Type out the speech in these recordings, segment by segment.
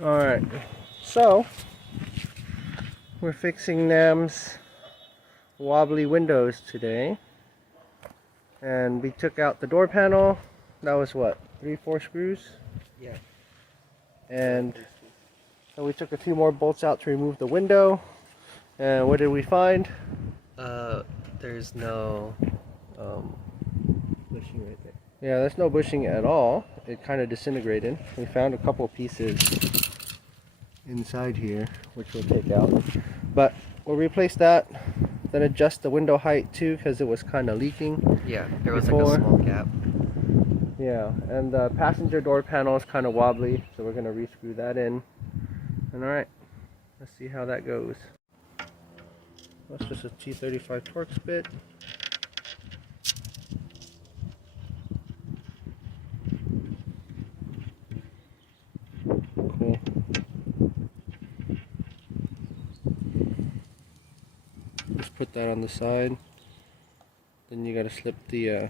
Alright, so we're fixing Nam's wobbly windows today. And we took out the door panel. That was what, 3-4 screws? Yeah. And so we took a few more bolts out to remove the window. And what did we find? There's no bushing right there. Yeah, there's no bushing at all. It kind of disintegrated. We found a couple pieces inside here, which we'll take out. But we'll replace that, then adjust the window height too, because it was kind of leaking. Yeah, there was before. like a small gap. Yeah, and the passenger door panel is kind of wobbly, so we're going to re-screw that in. And alright, let's see how that goes. That's just a T35 Torx bit. Cool. Just put that on the side. Then you got to slip the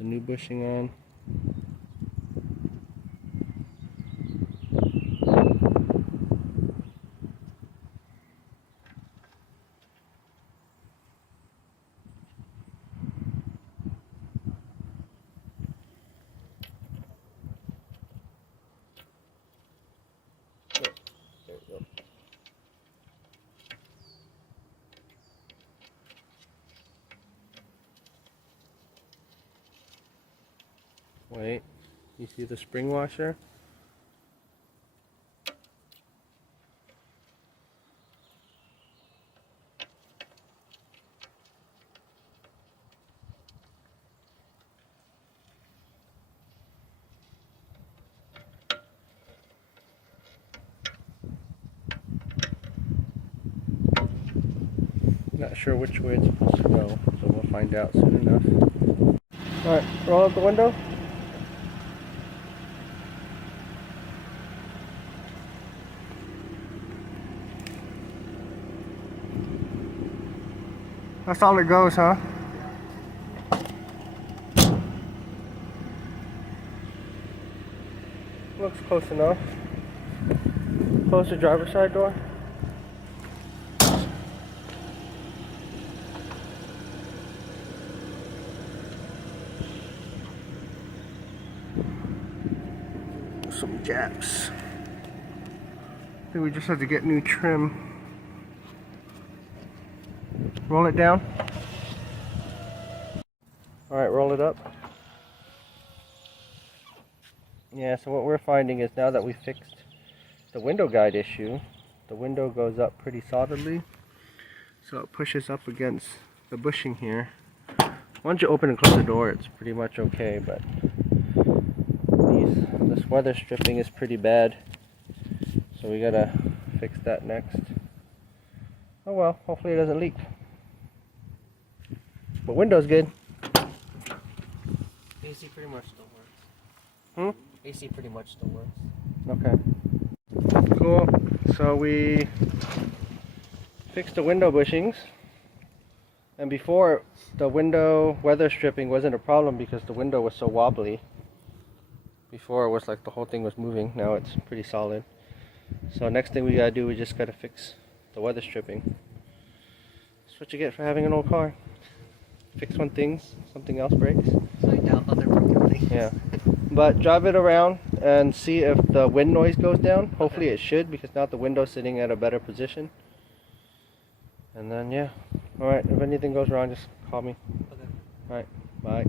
new bushing on. There we go. Wait, you see the spring washer? Not sure which way it's supposed to go, so we'll find out soon enough. Alright, roll up the window. That's all it goes, huh? Looks close enough. Close the driver's side door. Some gaps. I think we just have to get new trim. Roll it down. Alright, roll it up. Yeah, so what we're finding is now that we fixed the window guide issue, the window goes up pretty solidly. So it pushes up against the bushing here. Once you open and close the door, it's pretty much okay, but this weather stripping is pretty bad. So we gotta fix that next. Oh well, hopefully it doesn't leak. But window's good. AC pretty much still works. Hmm? AC pretty much still works. Okay. Cool. So we fixed the window bushings. And before, the window weather stripping wasn't a problem because the window was so wobbly. Before it was like the whole thing was moving. Now it's pretty solid. So next thing we gotta do, we just gotta fix the weather stripping. That's what you get for having an old car. Fix one thing, something else breaks. So I doubt other broken things. Yeah. But drive it around and see if the wind noise goes down. Hopefully it should, because now the window's sitting at a better position. And then yeah. Alright, if anything goes wrong, just call me. Okay. Alright, bye.